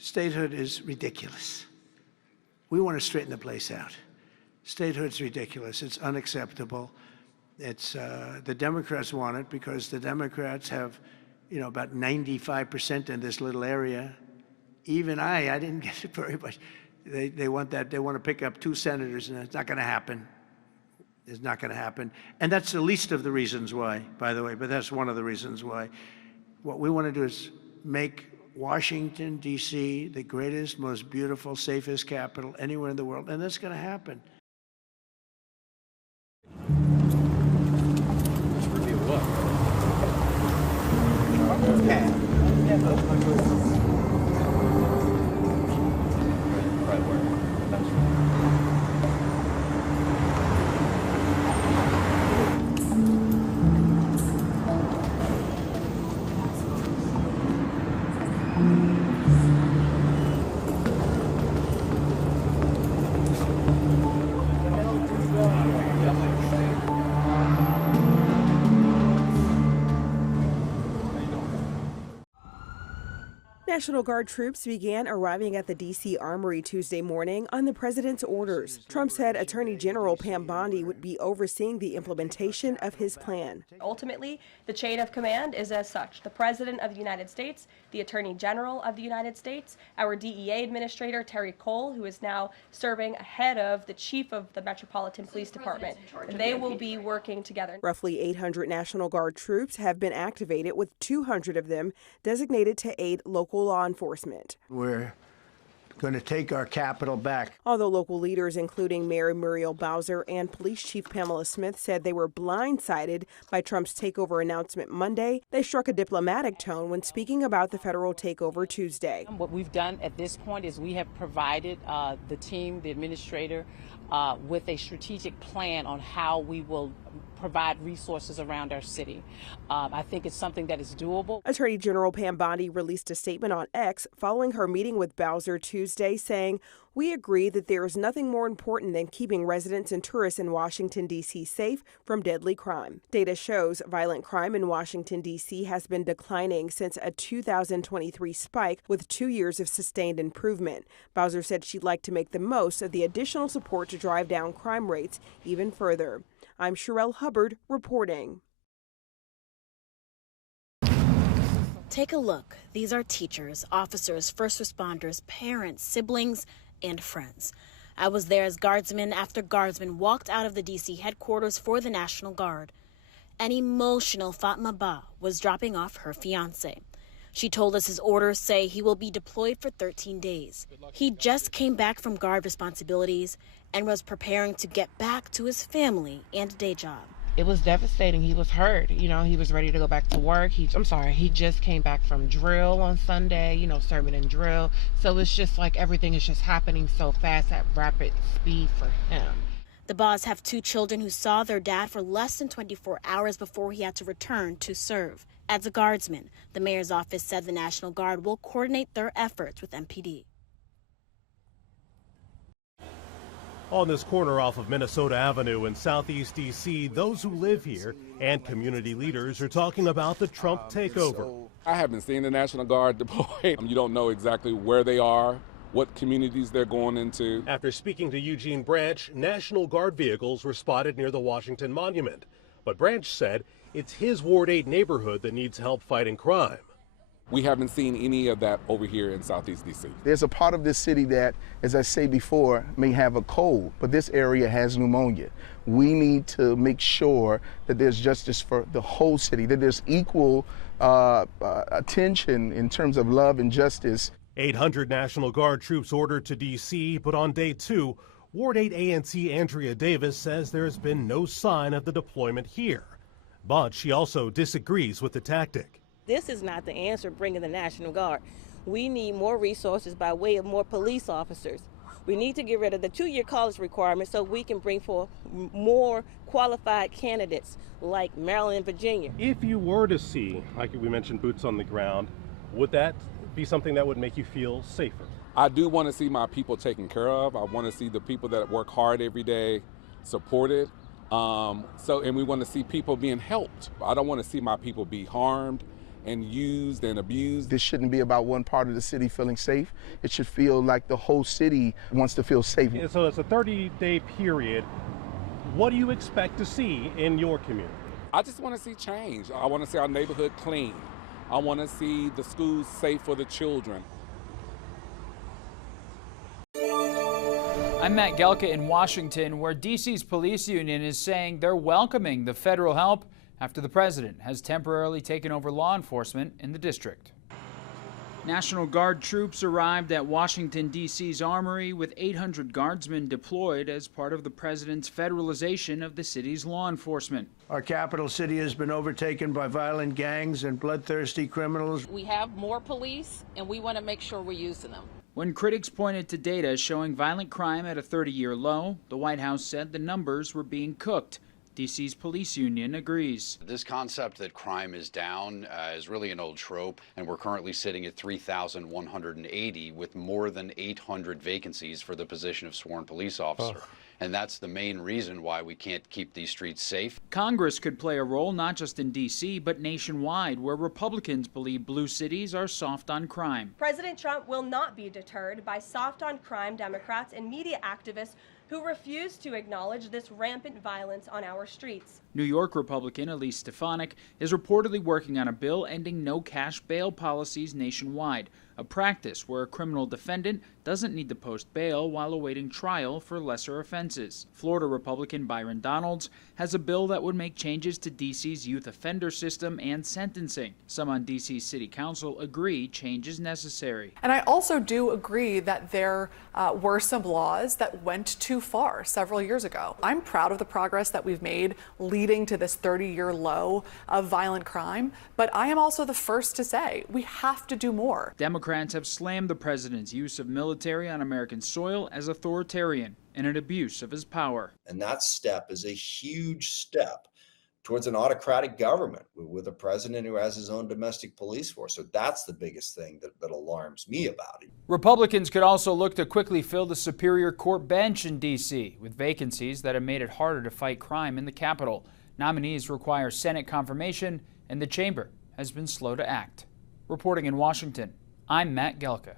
Statehood is ridiculous. We want to straighten the place out. Statehood's ridiculous. It's unacceptable. It's the Democrats want it because the Democrats have, about 95% in this little area. Even I didn't get it very much. They want that. They want to pick up 2 senators, and it's not going to happen. It's not going to happen. And that's the least of the reasons why, by the way, but that's one of the reasons why. What we want to do is make Washington, D.C., the greatest, most beautiful, safest capital anywhere in the world, and that's going to happen. National Guard troops began arriving at the D.C. Armory Tuesday morning on the president's orders. Trump said Attorney General Pam Bondi would be overseeing the implementation of his plan. Ultimately, the chain of command is as such: the President of the United States, the Attorney General of the United States, our DEA Administrator, Terry Cole, who is now serving ahead of the Chief of the Metropolitan Police Department. They will be working together. Roughly 800 National Guard troops have been activated, with 200 of them designated to aid local law enforcement. We're going to take our capital back. Although local leaders, including Mayor Muriel Bowser and Police Chief Pamela Smith, said they were blindsided by Trump's takeover announcement Monday, they struck a diplomatic tone when speaking about the federal takeover Tuesday. What we've done at this point is we have provided the team, the administrator, with a strategic plan on how we will provide resources around our city. I think it's something that is doable. Attorney General Pam Bondi released a statement on X following her meeting with Bowser Tuesday, saying, "We agree that there is nothing more important than keeping residents and tourists in Washington, D.C. safe from deadly crime." Data shows violent crime in Washington, D.C. has been declining since a 2023 spike, with 2 years of sustained improvement. Bowser said she'd like to make the most of the additional support to drive down crime rates even further. I'm Sherelle Hubbard reporting. Take a look. These are teachers, officers, first responders, parents, siblings, and friends. I was there as guardsman after guardsman walked out of the D.C. headquarters for the National Guard. An emotional Fatma Ba was dropping off her fiancé. She told us his orders say he will be deployed for 13 days. He just came back from Guard responsibilities and was preparing to get back to his family and day job. It was devastating. He was hurt. He was ready to go back to work. He just came back from drill on Sunday, serving in drill. So it's just like everything is just happening so fast at rapid speed for him. The Ba's have 2 children who saw their dad for less than 24 hours before he had to return to serve. As a guardsman, the mayor's office said the National Guard will coordinate their efforts with MPD. On this corner off of Minnesota Avenue in Southeast D.C., those who live here and community leaders are talking about the Trump takeover. I haven't seen the National Guard deployed. You don't know exactly where they are, what communities they're going into. After speaking to Eugene Branch, National Guard vehicles were spotted near the Washington Monument. But Branch said it's his Ward 8 neighborhood that needs help fighting crime. We haven't seen any of that over here in Southeast D.C. There's a part of this city that, as I say before, may have a cold, but this area has pneumonia. We need to make sure that there's justice for the whole city, that there's equal attention in terms of love and justice. 800 National Guard troops ordered to D.C., but on day 2, Ward 8 ANC Andrea Davis says there has been no sign of the deployment here. But she also disagrees with the tactic. This is not the answer, bringing the National Guard. We need more resources by way of more police officers. We need to get rid of the 2-year college requirement so we can bring forth more qualified candidates like Maryland and Virginia. If you were to see, like we mentioned, boots on the ground, would that be something that would make you feel safer? I do want to see my people taken care of. I want to see the people that work hard every day supported. And we want to see people being helped. I don't want to see my people be harmed and used and abused. This shouldn't be about one part of the city feeling safe. It should feel like the whole city wants to feel safe. And so it's a 30-day period. What do you expect to see in your community? I just want to see change. I want to see our neighborhood clean. I want to see the schools safe for the children. I'm Matt Gelka in Washington, where D.C.'s police union is saying they're welcoming the federal help after the president has temporarily taken over law enforcement in the district. National Guard troops arrived at Washington, D.C.'s armory with 800 guardsmen deployed as part of the president's federalization of the city's law enforcement. Our capital city has been overtaken by violent gangs and bloodthirsty criminals. We have more police, and we want to make sure we're using them. When critics pointed to data showing violent crime at a 30-year low, the White House said the numbers were being cooked. D.C.'s police union agrees. This concept that crime is down is really an old trope, and we're currently sitting at 3,180 with more than 800 vacancies for the position of sworn police officer. And that's the main reason why we can't keep these streets safe. Congress could play a role not just in D.C., but nationwide, where Republicans believe blue cities are soft on crime. President Trump will not be deterred by soft on crime Democrats and media activists who refuse to acknowledge this rampant violence on our streets. New York Republican Elise Stefanik is reportedly working on a bill ending no-cash bail policies nationwide, a practice where a criminal defendant doesn't need to post bail while awaiting trial for lesser offenses. Florida Republican Byron Donalds has a bill that would make changes to D.C.'s youth offender system and sentencing. Some on D.C.'s City Council agree change is necessary. And I also do agree that there were some laws that went too far several years ago. I'm proud of the progress that we've made leading to this 30-year low of violent crime, but I am also the first to say we have to do more. Democrats have slammed the president's use of military on American soil as authoritarian and an abuse of his power. And that step is a huge step towards an autocratic government with a president who has his own domestic police force. So that's the biggest thing that alarms me about it. Republicans could also look to quickly fill the Superior Court bench in D.C. with vacancies that have made it harder to fight crime in the Capitol. Nominees require Senate confirmation, and the chamber has been slow to act. Reporting in Washington, I'm Matt Gelka.